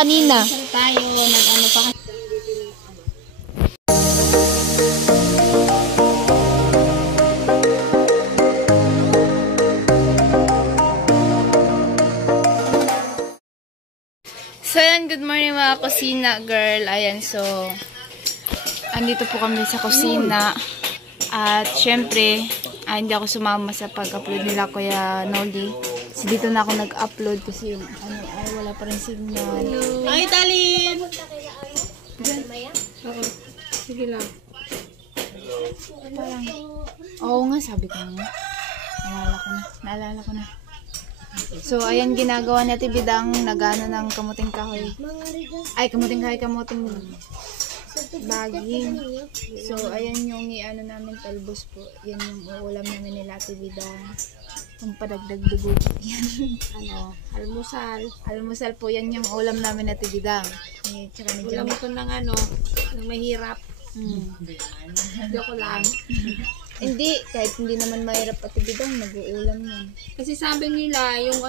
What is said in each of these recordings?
Kanina. Tayo, nag-ano pa kasi. So, ayan, good morning mga kusina girl. Ayan, so, andito po kami sa kusina. At, syempre, hindi ako sumama sa pag-upload nila Kuya Noli. So, dito na ako nag-upload kasi yung, wala pa rin signal. Ay, Talin! Oo. Sige lang. Parang, oo nga, sabi ko nga. Naalala ko na. So, ayan ginagawa natin bidang nagano ng kamuting kahoy. Ay, kamuting baging. So, ayan yung i-ano namin talbos po. Yan yung uulam namin nila ate bidang. Yung padagdag dugo. Yan. Almusal. Almusal po, yan yung ulam namin ate bidang. Tsaka ni Ulam Jam. ko ng ng mahirap. Joke lang. Hindi, kahit hindi naman mahirap ate bidang, nag-uulam yan. Kasi sabi nila, yung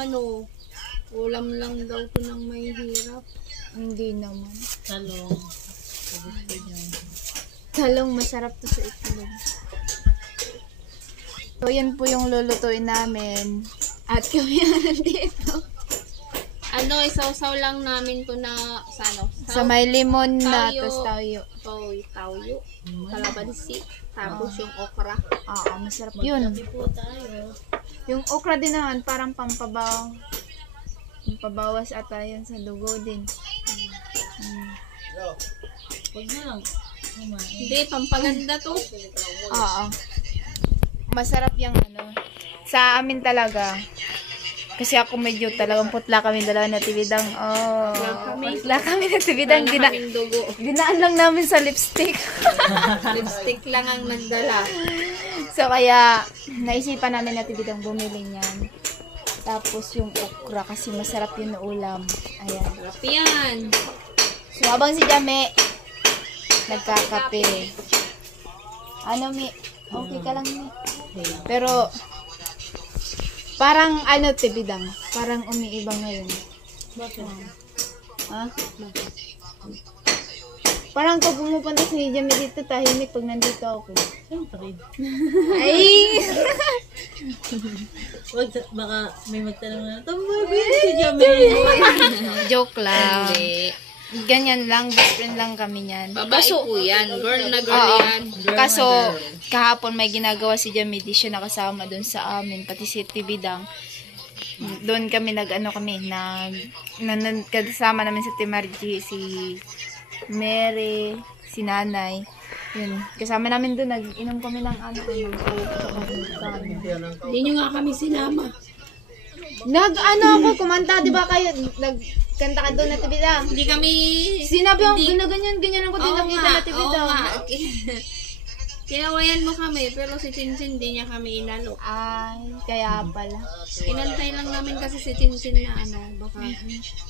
ulam lang daw to ng mahirap. Hindi naman. Talong. Talong, masarap to sa itlog. So, yan po yung lulutuin namin. At kami nandito. Isaw-saw lang namin to na Sa may limon na Tayo. tostayo. Tawyo. Kalabansi. Tapos yung okra. Oo, masarap yun. Yung okra din naman, parang pampabawas ata yan sa dugo din. Huwag na lang. Hindi, pampaganda to. Oo. Masarap yung sa amin talaga. Kasi ako medyo talagang putla kami dalawa na tibidang. Oh, putla kami na tibidang. Dinaan lang namin sa lipstick. Lipstick lang ang nagdala. So, kaya naisipan namin na tibidang bumili niyan. Tapos yung okra kasi masarap yun na ulam. Ayan. Sarap yan. So, habang si Jame nagkakape. Mi? Okay ka lang, Mi? Pero, parang tibidang. Parang umiiba ngayon. Bakit? Ha? Parang pag pumupunta si Jame dito, tahimik pag nandito ako. Siyempre. Ay! Baka may magtanong na, tamboy ba yun si Jame? Joke lang. Ganyan lang, best friend lang kami niyan. Babae po yan. Girl na girl Oo. yan. Kaso, kahapon may ginagawa si Jamie, di siya nakasama doon sa amin, pati si Tibidang. Doon kami kasama namin sa Timarji, si Mary, si Nanay. Yun, kasama namin doon, nag-inom kami ng Hindi nyo nga kami sinama. ako, kumanta, di ba kayo? Nagkanta ka doon na Tibidang. Hindi kami... Sinabi ako, ganyan ako din nakita na Tibidang. Oo nga. Kinawayan mo kami, pero si Chinchin di niya kami inalo. Ay, kaya pala. Inantay lang namin kasi si Chinchin na baka,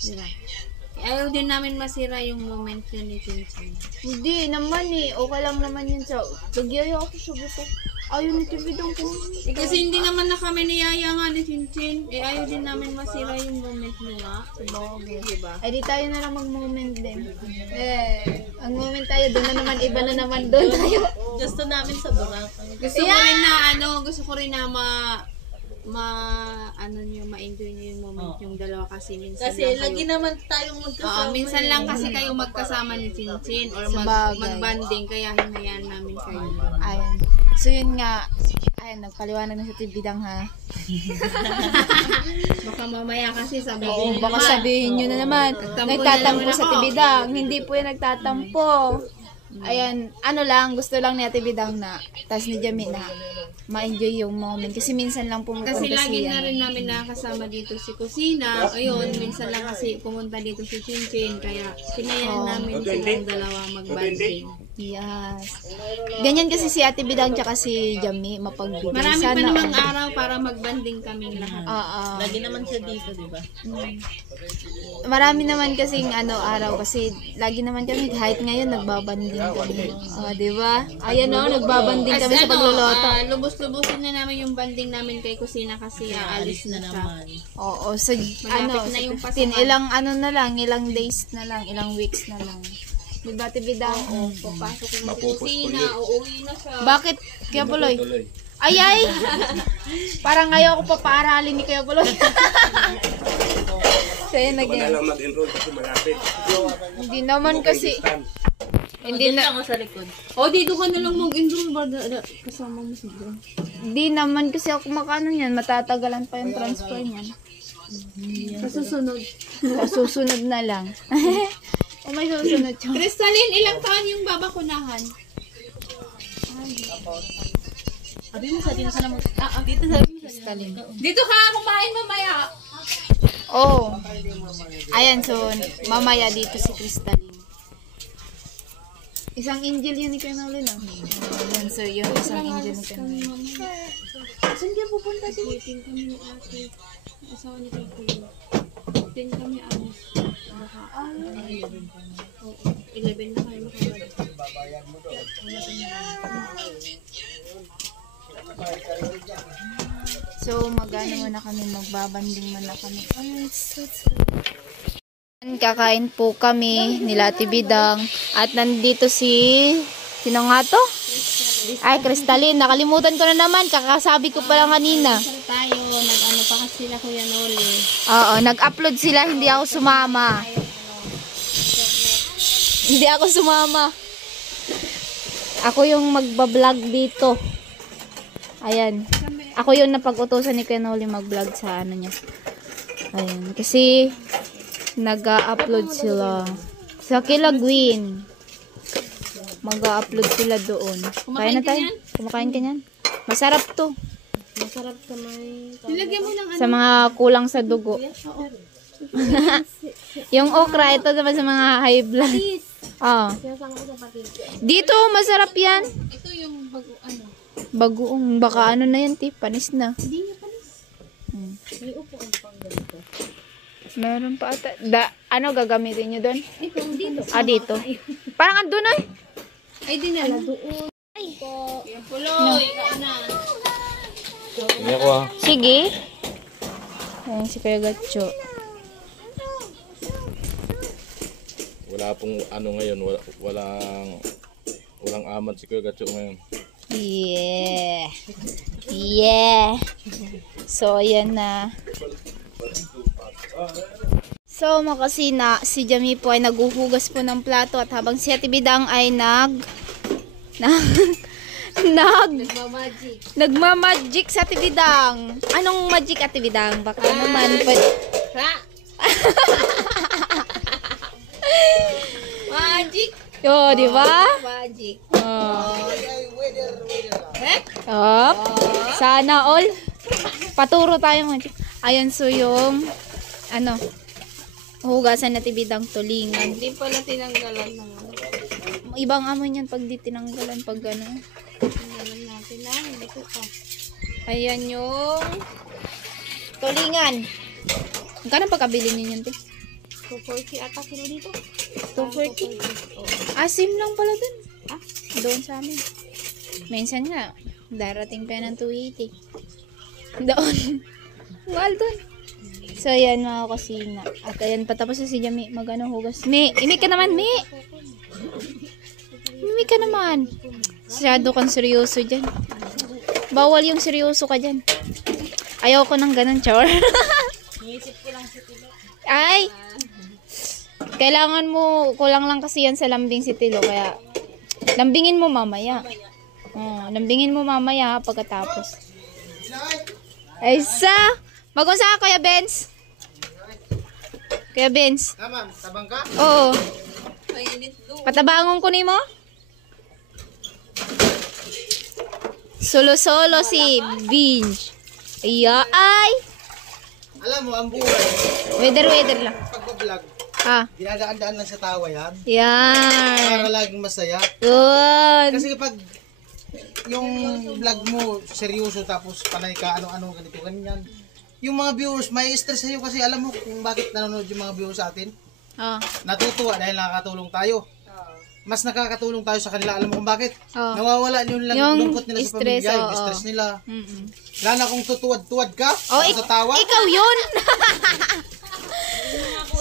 di ba? Ayaw din namin masira yung moment yun ni Chinchin. Hindi naman okay lang naman yun sa... Nagyaya ako sa buto. Ayaw ni Tibidang ko. Kasi hindi naman na kami niyaya nga ni Chinchin. Ayaw din namin masira yung moment nila. Sabagay, diba? Ay, di tayo na lang mag-moment din. Ang moment tayo, doon na naman, iba na naman doon tayo. Gusto namin sa Boracay. Gusto ko rin na ma-enjoy niyo yung moment yung dalawa kasi minsan kasi lang lagi naman tayong magkasama. Minsan lang kasi kayo magkasama ni Chinchin or mag-banding kaya hinayaan namin kayo. Ayan. So yun nga, nagpaliwanag na sa Tibidang ha. Baka mamaya kasi sabihin. Oo, baka sabihin nyo na naman. Nagtatampo sa Tibidang. Hindi po yung nagtatampo. Ayan, gusto lang ni Ate Bidang tas ni Jami na ma-enjoy yung moment. Kasi minsan lang pumunta kasi lagi na rin namin nakasama dito si Kusina. Ayun, minsan lang kasi pumunta dito si Chinchin. Kaya pinayaan namin silang dalawa mag-banding. Yes. Ganyan kasi si Ate Bidang tsaka si Jami, mapagbigay. Marami pa Sana namang araw para magbanding kaming lahat. Oo. Lagi naman siya dito, di ba? Marami naman kasing araw kasi lagi naman kami kahit ngayon nagbabanding kami. Di ba? Ayan nagbabanding kami sa pagluluto. Lubos-lubusin na namin yung banding namin kay Kusina kasi aalis na siya. naman. Oo, so Malapit na yung pasukan. ilang na lang, ilang days na lang, ilang weeks na lang. Di ba, Ate Bidang? Papasok na sa kusina, uuwi na siya. Bakit, Kuya Puloy? Ay! Parang ayaw ko papaaralin ni Kuya Puloy. So, yun Lang mag-enroll kasi malapit. Hindi naman kasi. Hindi na. Ako sa likod. Dito ka na lang mag-enroll ba? Kasama mo si John. Hindi naman kasi ako makano niyan. Matatagalan pa yung transfer niyan. Kasusunod. So, susunod na lang. May susunod siya. Crystalline, ilang taon yung babakunahan? Sabi mo sa dito sa naman. Dito sabi mo sa Stalin. Dito ka kumain mamaya. Oh. Ayan, so, mamaya dito si Crystalline. Isang angel yun ni Colonel, no? Ayan, so, yun, isang angel ni Colonel. Saan ka pupunta din? Waiting kami ni ate. Asawa ni Kuya. Waiting kami anos. Oo, 11 na kayo makabalik. So, magano muna kami, magbabanding muna kami. Kakain po kami nila Ate Bidang at nandito sino nga to? Ay, Crystalline, nakalimutan ko na naman, kakasabi ko pa lang kanina. Tayo, nag-ano pa kasi sila Kuya Noli. Oo, nag-upload sila, hindi ako sumama. Hindi ako sumama. Ako yung magbablog dito. Ayan. Ako yung napag-utosan ni Kenoli mag-vlog sa ano niya. Ayan. Kasi nag-upload sila sa Kilagwin. Mag-upload sila doon. Kaya na tayo. Kumakain ka niyan. Masarap to. Masarap sa may... Nilagyan mo ng Sa mga kulang sa dugo. Yung okra, ito naman sa mga high blood. Dito, masarap yan. Ito yung Bagoong, baka ano na yan, panis na. Hindi niya panis. May upuan pang ganito. Meron pa ata. Gagamitin nyo doon? Dito. Dito. Parang andun ay. Ay, dinala doon. Ay. Yung puloy, ikaw na. Hindi ako Sige. Ayan si Kuya Gatcho. Wala pong ngayon, walang amat si Kuya Gatcho ngayon. Yeah. Yeah. So, ayan na. So, mga kasina, si Jami po ay naghuhugas po ng plato at habang si Ate Bidang ay nagmamagic sa Ate Bidang. Anong magic, Ate Bidang? Baka naman. Magic. Yo, di ba? Magic. Up. Sana all. Paturo tayo magic. Ayan, so yung hugasan na Bidang tulingan. Hindi pala tinanggalan ng Ibang amoy niyan pag di tinanggalan pag tinanggalan natin na. Hindi ko pa. Ayan yung tulingan. Magkano pagkabili niyo yan, te? 240 ata kilo dito. 240. Asim lang pala dun. Doon sa amin. Minsan nga, darating pa ng 280. Doon. Mahal dun. So, ayan mga kusina. At ayan, patapos na si Jami. Hugas. Imi ka naman, Mi! Imi ka naman. Masyado kang seryoso dyan. Bawal yung seryoso ka dyan. Ayaw ko ng ganun, char. Ay! Kailangan mo, kulang lang kasi yan sa lambing si Tilo. Kaya, lambingin mo mamaya. Lambingin mo mamaya pagkatapos. Ay, Magunsa ka, Kuya Benz? Kuya Benz? Ma'am, tabang ka? Oo. Patabangon ko ni mo? Solo-solo si Binge. Ay! Alam mo, ang buhay, Weather lang. pagbablog, Ginadaan-daan lang sa tawa yan. Yan. Para laging masaya. Good. Kasi kapag yung vlog mo seryoso tapos panay ka ano-ano ganito ganyan. Yung mga viewers may stress sa'yo kasi alam mo kung bakit nanonood yung mga viewers sa atin. Natutuwa dahil nakakatulong tayo. Mas nakakatulong tayo sa kanila. Alam mo kung bakit? Nawawala yung lungkot nila sa stress, pamilya, yung stress nila. Lalo kung tutuwad-tuwad ka sa tawa. Ikaw yun!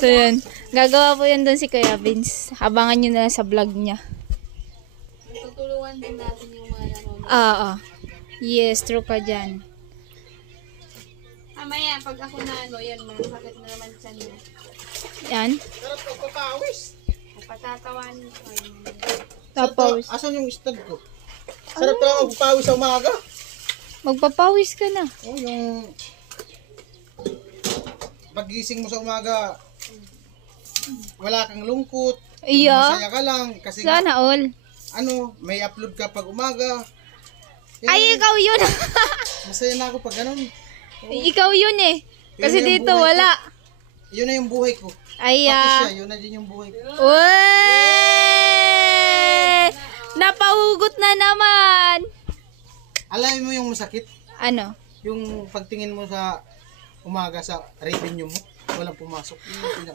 So yun, gagawa po yun doon si Kuya Vince. Abangan nyo na sa vlog niya. Tutulungan din natin yung mga nanonood. Yes, true ka dyan. Mamaya, pag ako na yan, masakit na naman siya niya. Yan. Sarap pagpapawis. Patatawanin ko. Tapos, Asan yung stand ko? Sarap talaga magpapawis sa umaga. magpapawis ka na. Yung pagising mo sa umaga, wala kang lungkot. Iya. Masaya ka lang. Kasi Sana all. may upload ka pag umaga. Ay, ikaw yun. Masaya na ako pag ganun. Ikaw yun eh. Kasi Yun na yung dito buhay wala. Yun na yung buhay ko. Ay, Pati siya, yun na din yung buhay ko. Uy! Napahugot na naman. Alam mo yung masakit? Ano? Yung pagtingin mo sa umaga sa revenue mo, walang pumasok.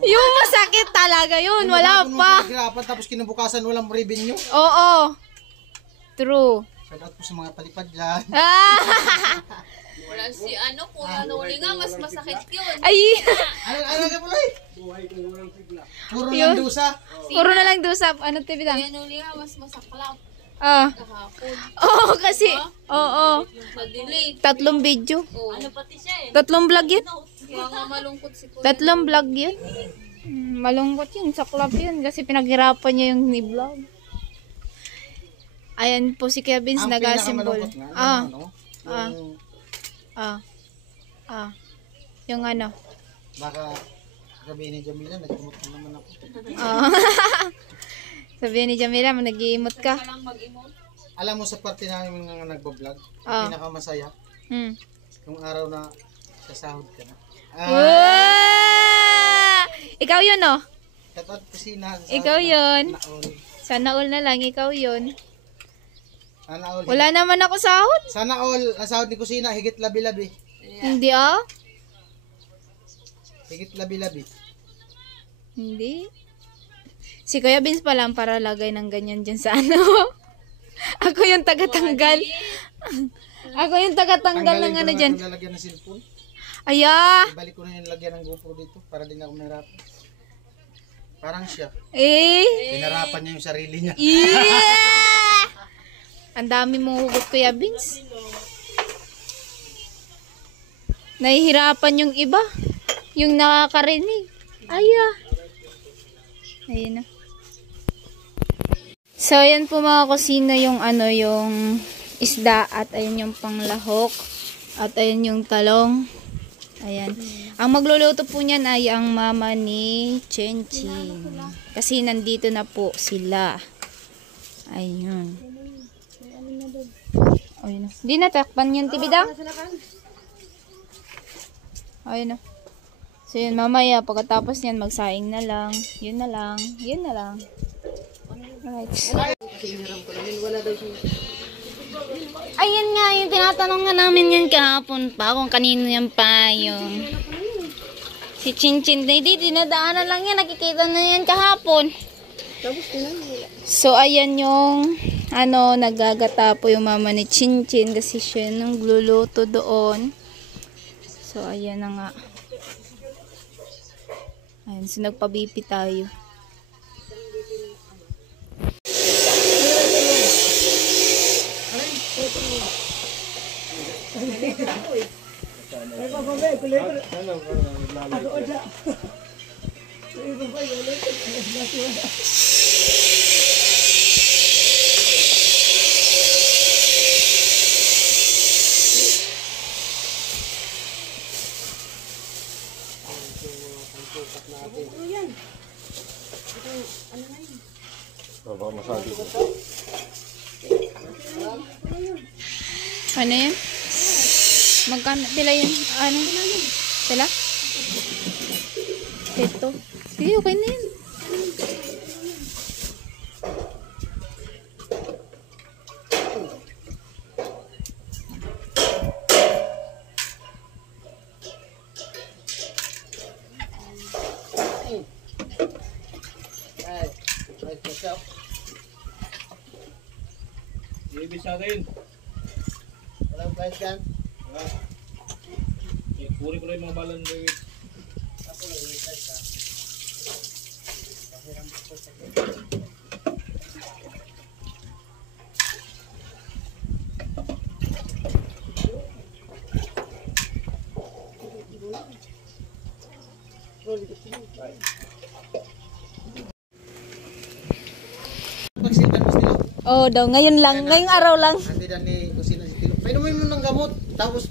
Yung masakit talaga yun. Wala pa. Hirapan, tapos kinabukasan walang revenue. Oo. True. Shout out po sa mga palipad dyan. Wala si kung uli nga, mas masakit yun. Ay! Ano ka pala eh? Puro lang dusa. Puro na lang dusap. Ano tibita? Yan uli nga, mas masaklap. Kahapon. Oo, kasi. Oo. Na-delay. 3 video. Ano pati siya 3 vlog yun. Kaya nga malungkot si Kuya. 3 vlog yun. Malungkot yun. Saklap yun. Kasi pinaghirapan niya yung ni-vlog. Ayan po si Kuya Vince, nag-assemble. Yung ano. Baka sabihin ni Jamila, nagtumot na naman ako. Sabihin ni Jamila, nag-iimot ka. Alam mo sa parte namin mga nagbablog, pinakamasaya, yung araw na kasahod ka na. Ikaw yun, oh. Katat kusina. Ikaw yun. Sana all na lang, ikaw yun. Sana all. Wala naman ako sahod. Sana all, ang sahod ni kusina, higit labi-labi. Hindi, ah. Higit labi-labi. Hindi. Si Kuya Vince pa lang para lagay ng ganyan dyan sa ano. Ako yung tagatanggal. Ako yung tagatanggal ng ano dyan. Tanggalin ko na lagyan ng cellphone. Aya! Ibalik ko na yung lagyan ng GoPro dito para din ako mahirapan. Parang siya. Pinarapan niya yung sarili niya. Yeah! Ang dami mong hugot, Kuya Vince. Nahihirapan yung iba. Yung nakakarinig. Aya! Ayun na. So, ayan po mga kusina yung ano, yung isda at ayun yung panglahok at ayun yung talong. Ayan. Ang magluluto po niyan ay ang mama ni Chenchin. Kasi nandito na po sila. Ayun. Ayun. Hindi na takpan yan, tibidang. Ayun na. So yun, mamaya pagkatapos niyan magsaing na lang. Yun na lang. Yun na lang. Alright. Ayan nga, yung tinatanong nga namin yan kahapon pa, kung kanino yan pa yung si Chinchin. Hindi, dinadaanan lang yan, nakikita na yan kahapon. So, ayan yung ano, nagagata po yung mama ni Chinchin kasi siya nung gluluto doon. So, ayan na nga. Ayan, so nagpabipi tayo. Baka masabi ko. Ano yan? Magkano? Pila yun? Ano? Pila? Ito. Sige, okay na yun. Ay, right yourself. Ibig sa akin. Walang price kan? Puri ko lang yung mga balan ng David. Ako lang yung price ka. Pagsindan mo sila. Oh, daw. Ngayon lang. Ngayong araw lang. Hindi na ni kusina si Tilo. Painumin mo ng gamot. Tapos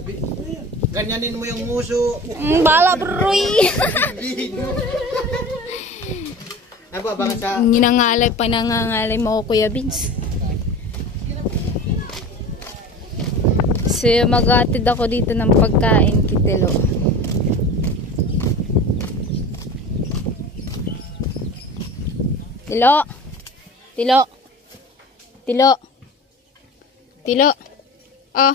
ganyanin mo yung muso. Bala, broy. Ano ba baka sa... Ginangalay, panangangalay mo ako, Kuya Vince. So, mag-atid ako dito ng pagkain, Kitelo. Tilo. Tilo. Tilo. Tilo. Ah.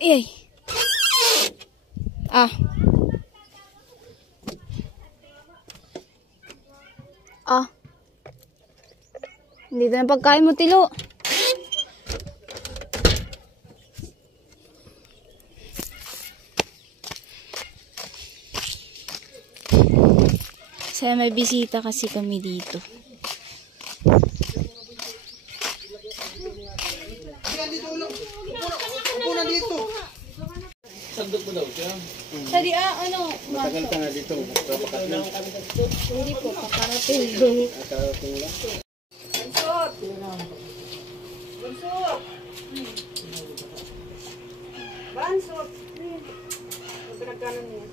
Ay. Ah. Ah. Dito na pagkain mo, Tilo. Kasi may bisita kasi kami dito. Upo na dito. Sandok mo daw siya. Sali, ano? Matagal ka nga dito. Papakat lang. Hindi po, paparating. Nakarating lang. Bansot. Pinagkanan niya.